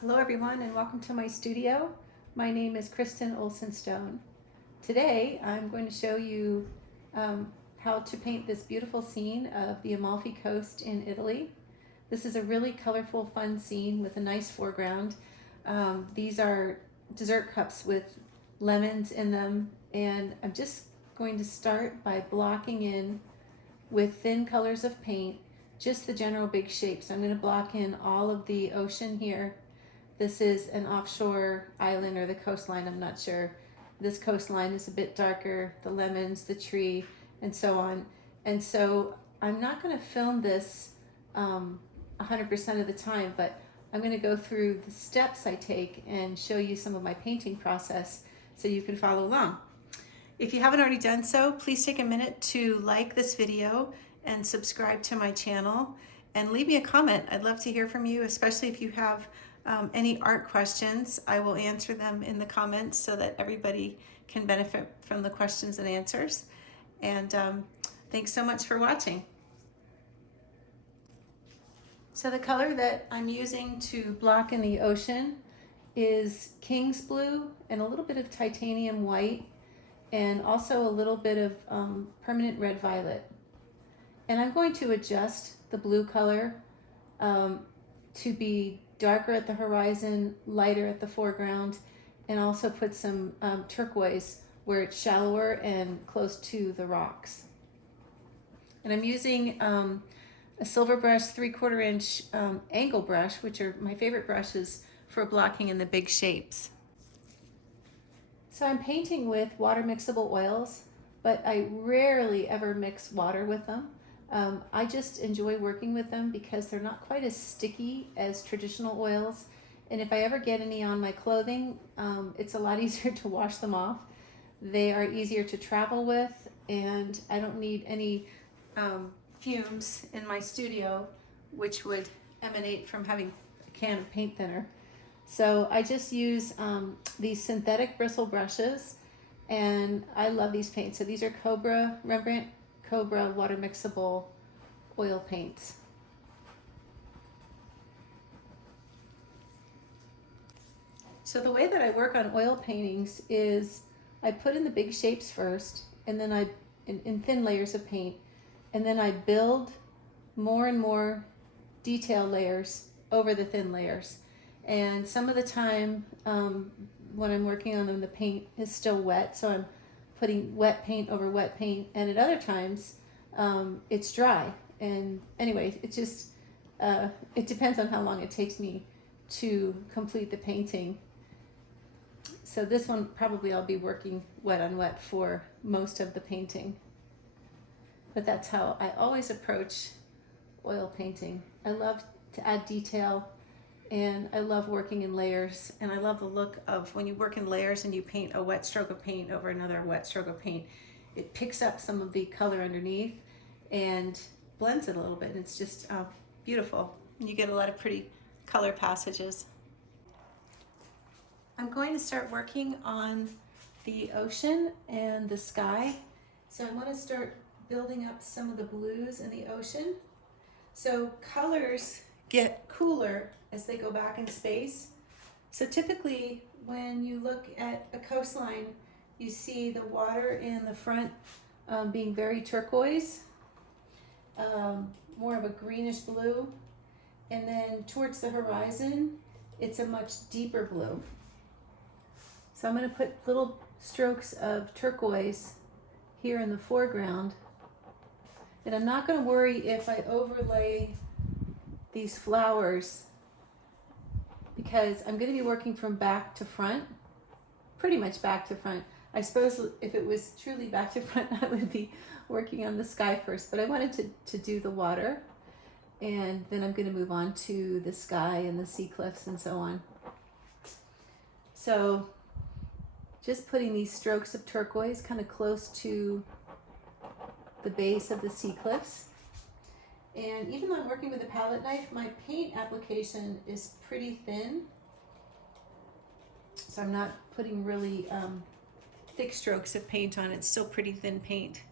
Hello everyone and welcome to my studio. My name is Kristen Olson Stone. Today I'm going to show you how to paint this beautiful scene of the Amalfi Coast in Italy. This is a really colorful, fun scene with a nice foreground. These are dessert cups with lemons in them, and I'm just going to start by blocking in with thin colors of paint just the general big shapes. I'm going to block in all of the ocean here. This is an offshore island or the coastline, I'm not sure. This coastline is a bit darker, the lemons, the tree, and so on. And so I'm not going to film this 100% of the time, but I'm going to go through the steps I take and show you some of my painting process so you can follow along. If you haven't already done so, please take a minute to like this video and subscribe to my channel and leave me a comment. I'd love to hear from you, especially if you have any art questions. I will answer them in the comments so that everybody can benefit from the questions and answers. And thanks so much for watching. So the color that I'm using to block in the ocean is King's Blue and a little bit of titanium white and also a little bit of permanent red violet. And I'm going to adjust the blue color to be darker at the horizon, lighter at the foreground, and also put some turquoise where it's shallower and close to the rocks. And I'm using a silver brush, 3/4 inch angle brush, which are my favorite brushes for blocking in the big shapes. So I'm painting with water mixable oils, but I rarely ever mix water with them. I just enjoy working with them because they're not quite as sticky as traditional oils. And if I ever get any on my clothing, it's a lot easier to wash them off. They are easier to travel with, and I don't need any fumes in my studio, which would emanate from having a can of paint thinner. So I just use these synthetic bristle brushes, and I love these paints. So these are Rembrandt Cobra water mixable oil paints. So the way that I work on oil paintings is I put in the big shapes first, and then in thin layers of paint, and then I build more and more detail layers over the thin layers. And some of the time when I'm working on them, the paint is still wet, so I'm putting wet paint over wet paint, and at other times it's dry. And anyway, it just it depends on how long it takes me to complete the painting. So this one probably I'll be working wet on wet for most of the painting, but that's how I always approach oil painting. I love to add detail, and I love working in layers, and I love the look of when you work in layers and you paint a wet stroke of paint over another wet stroke of paint. It picks up some of the color underneath and blends it a little bit, and it's just beautiful. You get a lot of pretty color passages. I'm going to start working on the ocean and the sky. So I want to start building up some of the blues in the ocean. So colors get cooler as they go back in space. So typically when you look at a coastline, you see the water in the front being very turquoise, more of a greenish blue, and then towards the horizon it's a much deeper blue. So I'm going to put little strokes of turquoise here in the foreground, and I'm not going to worry if I overlay these flowers because I'm going to be working from back to front, pretty much back to front. I suppose if it was truly back to front, I would be working on the sky first, but I wanted to do the water, and then I'm going to move on to the sky and the sea cliffs and so on. So just putting these strokes of turquoise kind of close to the base of the sea cliffs. And even though I'm working with a palette knife, my paint application is pretty thin. So I'm not putting really thick strokes of paint on. It's still pretty thin paint.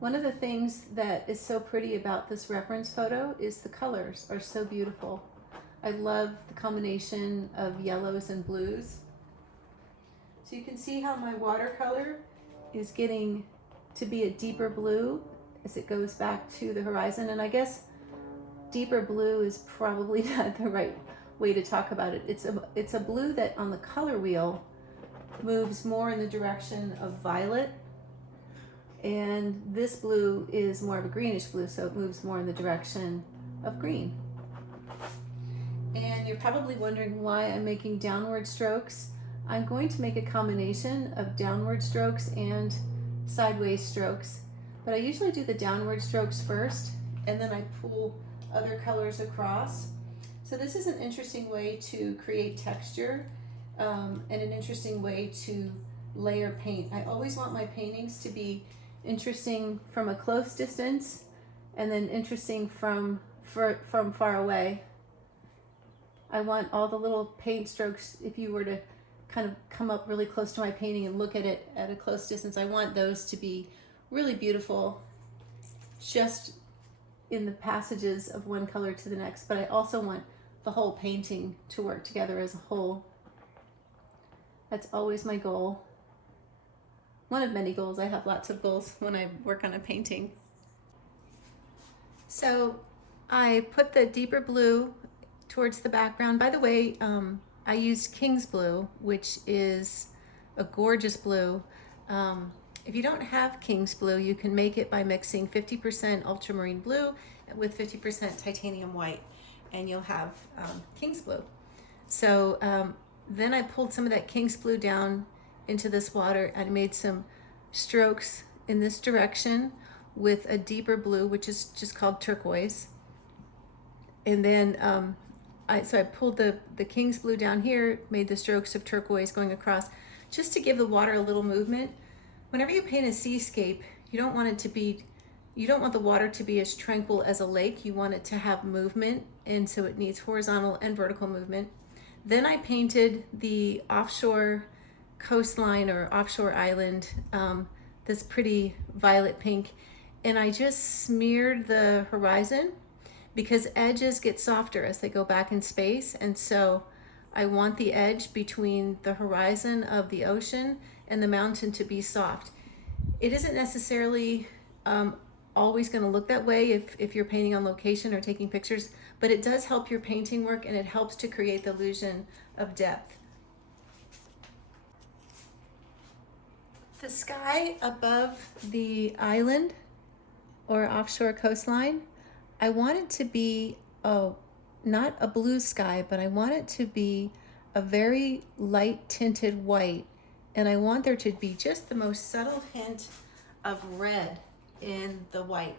One of the things that is so pretty about this reference photo is the colors are so beautiful. I love the combination of yellows and blues. So you can see how my watercolor is getting to be a deeper blue as it goes back to the horizon. And I guess deeper blue is probably not the right way to talk about it. It's a blue that on the color wheel moves more in the direction of violet, and this blue is more of a greenish blue, so it moves more in the direction of green. And you're probably wondering why I'm making downward strokes. I'm going to make a combination of downward strokes and sideways strokes, but I usually do the downward strokes first, and then I pull other colors across. So this is an interesting way to create texture, and an interesting way to layer paint. I always want my paintings to be interesting from a close distance, and then interesting from far away. I want all the little paint strokes, if you were to kind of come up really close to my painting and look at it at a close distance, I want those to be really beautiful just in the passages of one color to the next, but I also want the whole painting to work together as a whole. That's always my goal. One of many goals. I have lots of goals when I work on a painting. So I put the deeper blue towards the background. By the way, I used King's Blue, which is a gorgeous blue. If you don't have King's Blue, you can make it by mixing 50% ultramarine blue with 50% titanium white, and you'll have King's Blue. So then I pulled some of that King's Blue down into this water and made some strokes in this direction with a deeper blue, which is just called turquoise. And then I pulled the King's Blue down here, made the strokes of turquoise going across, just to give the water a little movement. Whenever you paint a seascape, you don't want the water to be as tranquil as a lake. You want it to have movement, and so it needs horizontal and vertical movement. Then I painted the offshore coastline or offshore island, this pretty violet pink, and I just smeared the horizon because edges get softer as they go back in space, and so I want the edge between the horizon of the ocean and the mountain to be soft. It isn't necessarily always going to look that way if you're painting on location or taking pictures, but it does help your painting work, and it helps to create the illusion of depth. The sky above the island or offshore coastline, I want it to be not a blue sky, but I want it to be a very light tinted white, and I want there to be just the most subtle hint of red in the white.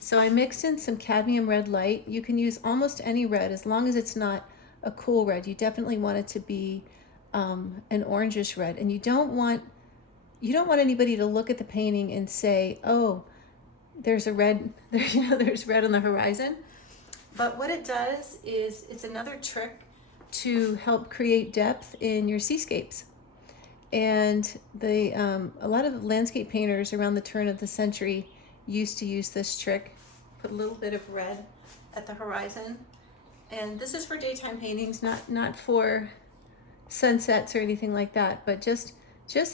So I mixed in some cadmium red light. You can use almost any red as long as it's not a cool red. You definitely want it to be an orangish red, and you don't want anybody to look at the painting and say, oh, there's a red, there's red on the horizon. But what it does is it's another trick to help create depth in your seascapes. And a lot of the landscape painters around the turn of the century used to use this trick, put a little bit of red at the horizon. And this is for daytime paintings, not for sunsets or anything like that, but just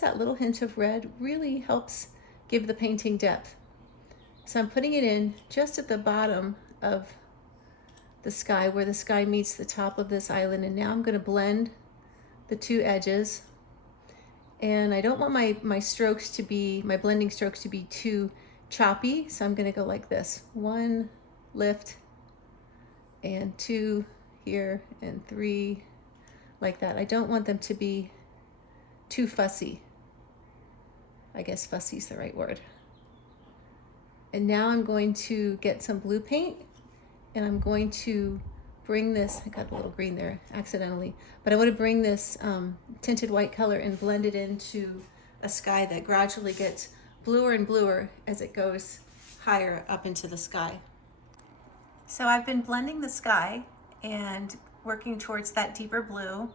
that little hint of red really helps give the painting depth. So I'm putting it in just at the bottom of the sky, where the sky meets the top of this island, and now I'm going to blend the two edges. And I don't want my blending strokes to be too choppy, so I'm going to go like this: 1 lift, and 2 here, and 3 like that. I don't want them to be too fussy. I guess fussy is the right word. And now I'm going to get some blue paint, and I'm going to bring this, I got a little green there accidentally, but I want to bring this tinted white color and blend it into a sky that gradually gets bluer and bluer as it goes higher up into the sky. So I've been blending the sky and working towards that deeper blue,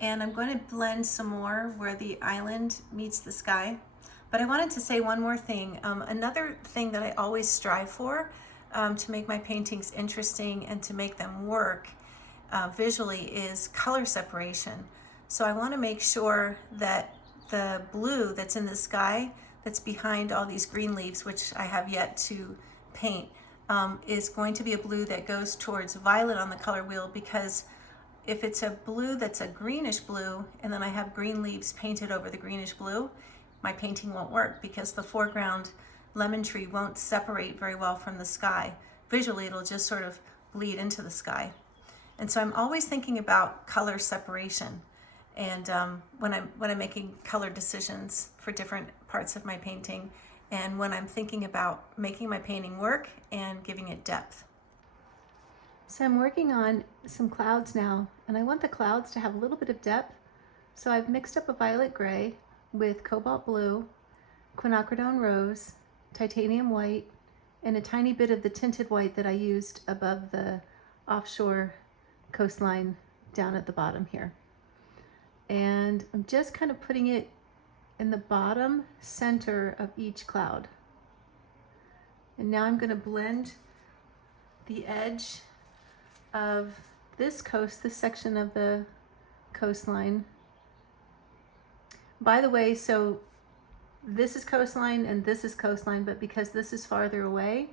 and I'm going to blend some more where the island meets the sky. But I wanted to say one more thing. Another thing that I always strive for to make my paintings interesting and to make them work visually is color separation. So I want to make sure that the blue that's in the sky, that's behind all these green leaves, which I have yet to paint, is going to be a blue that goes towards violet on the color wheel, because if it's a blue that's a greenish blue and then I have green leaves painted over the greenish blue, my painting won't work because the foreground lemon tree won't separate very well from the sky. Visually, it'll just sort of bleed into the sky. And so I'm always thinking about color separation. And when I'm making color decisions for different parts of my painting, and when I'm thinking about making my painting work and giving it depth. So I'm working on some clouds now, and I want the clouds to have a little bit of depth. So I've mixed up a violet gray with cobalt blue, quinacridone rose, titanium white, and a tiny bit of the tinted white that I used above the offshore coastline down at the bottom here. And I'm just kind of putting it in the bottom center of each cloud. And now I'm going to blend the edge of this section of the coastline. By the way, so this is coastline and this is coastline, but because this is farther away,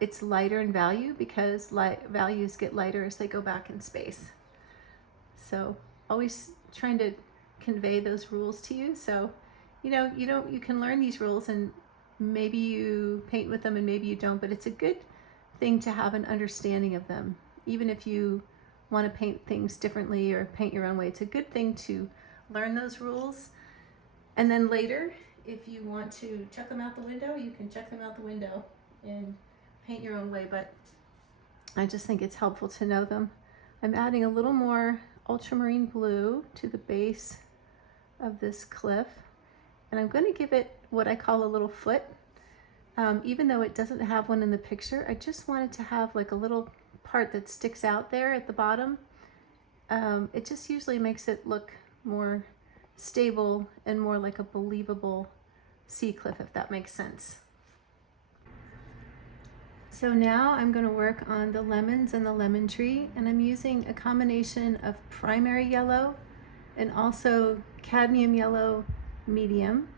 it's lighter in value, because values get lighter as they go back in space. So always trying to convey those rules to you. So, you can learn these rules and maybe you paint with them and maybe you don't, but it's a good thing to have an understanding of them. Even if you want to paint things differently or paint your own way, it's a good thing to learn those rules. And then later, if you want to chuck them out the window, you can chuck them out the window and paint your own way, but I just think it's helpful to know them. I'm adding a little more ultramarine blue to the base of this cliff, and I'm going to give it what I call a little foot. Even though it doesn't have one in the picture, I just wanted to have like a little part that sticks out there at the bottom. It just usually makes it look more stable and more like a believable sea cliff, if that makes sense. So now I'm going to work on the lemons and the lemon tree, and I'm using a combination of primary yellow and also cadmium yellow medium.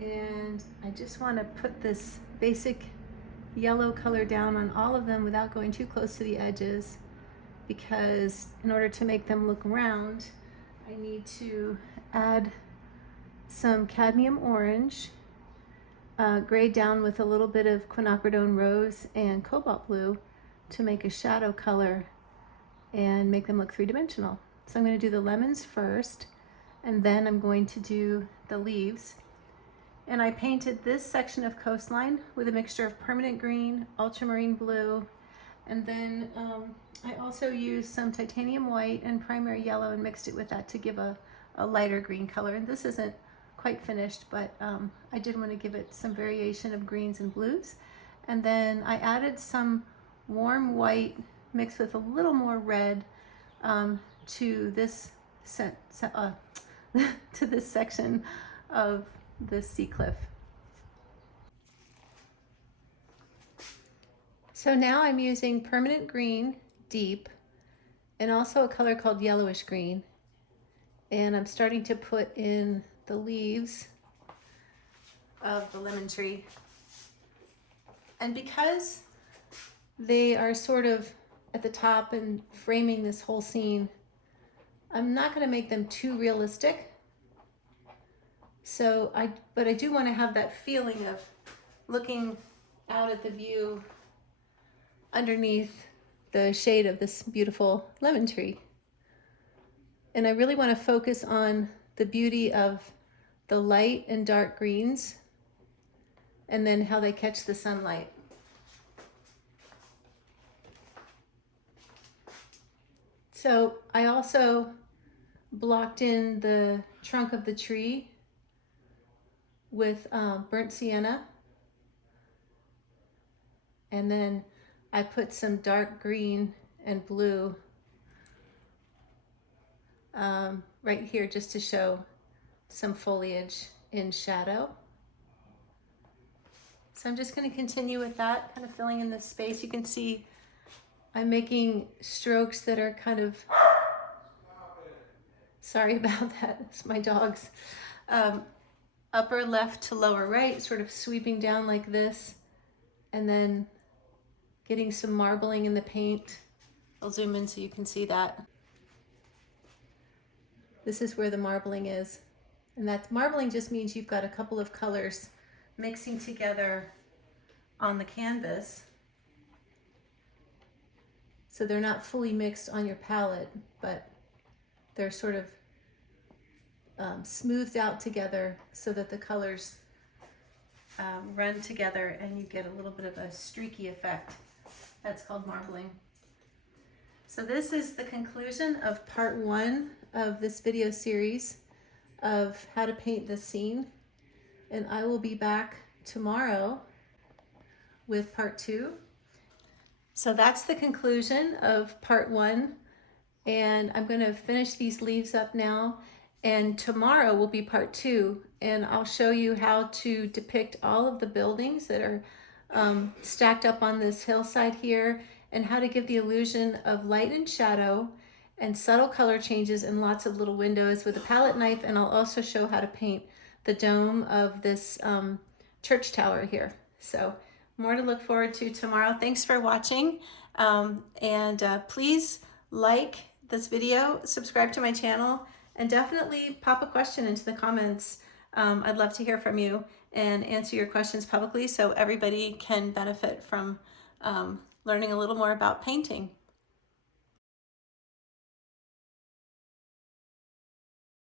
And I just want to put this basic yellow color down on all of them without going too close to the edges, because in order to make them look round, I need to add some cadmium orange, grayed down with a little bit of quinacridone rose and cobalt blue to make a shadow color and make them look three-dimensional. So I'm going to do the lemons first, and then I'm going to do the leaves. And I painted this section of coastline with a mixture of permanent green, ultramarine blue, and then I also used some titanium white and primary yellow and mixed it with that to give a lighter green color. And this isn't quite finished, but I did want to give it some variation of greens and blues. And then I added some warm white mixed with a little more red to this to this section of the sea cliff. So now I'm using permanent green deep and also a color called yellowish green, and I'm starting to put in the leaves of the lemon tree. And because they are sort of at the top and framing this whole scene, I'm not going to make them too realistic. So but I do want to have that feeling of looking out at the view underneath the shade of this beautiful lemon tree. And I really want to focus on the beauty of the light and dark greens and then how they catch the sunlight. So I also blocked in the trunk of the tree with burnt sienna, and then I put some dark green and blue right here just to show some foliage in shadow. So I'm just going to continue with that, kind of filling in this space. You can see I'm making strokes that are kind of, sorry about that, it's my dogs. Upper left to lower right, sort of sweeping down like this, and then getting some marbling in the paint. I'll zoom in so you can see that. This is where the marbling is. And that marbling just means you've got a couple of colors mixing together on the canvas. So they're not fully mixed on your palette, but they're sort of smoothed out together so that the colors run together and you get a little bit of a streaky effect. That's called marbling. So this is the conclusion of part 1 of this video series of how to paint this scene. And I will be back tomorrow with part 2. So that's the conclusion of part 1. And I'm going to finish these leaves up now. And tomorrow will be part 2. And I'll show you how to depict all of the buildings that are stacked up on this hillside here, and how to give the illusion of light and shadow and subtle color changes and lots of little windows with a palette knife. And I'll also show how to paint the dome of this church tower here. So more to look forward to tomorrow. Thanks for watching. Please like this video, subscribe to my channel, and definitely pop a question into the comments. I'd love to hear from you and answer your questions publicly so everybody can benefit from learning a little more about painting.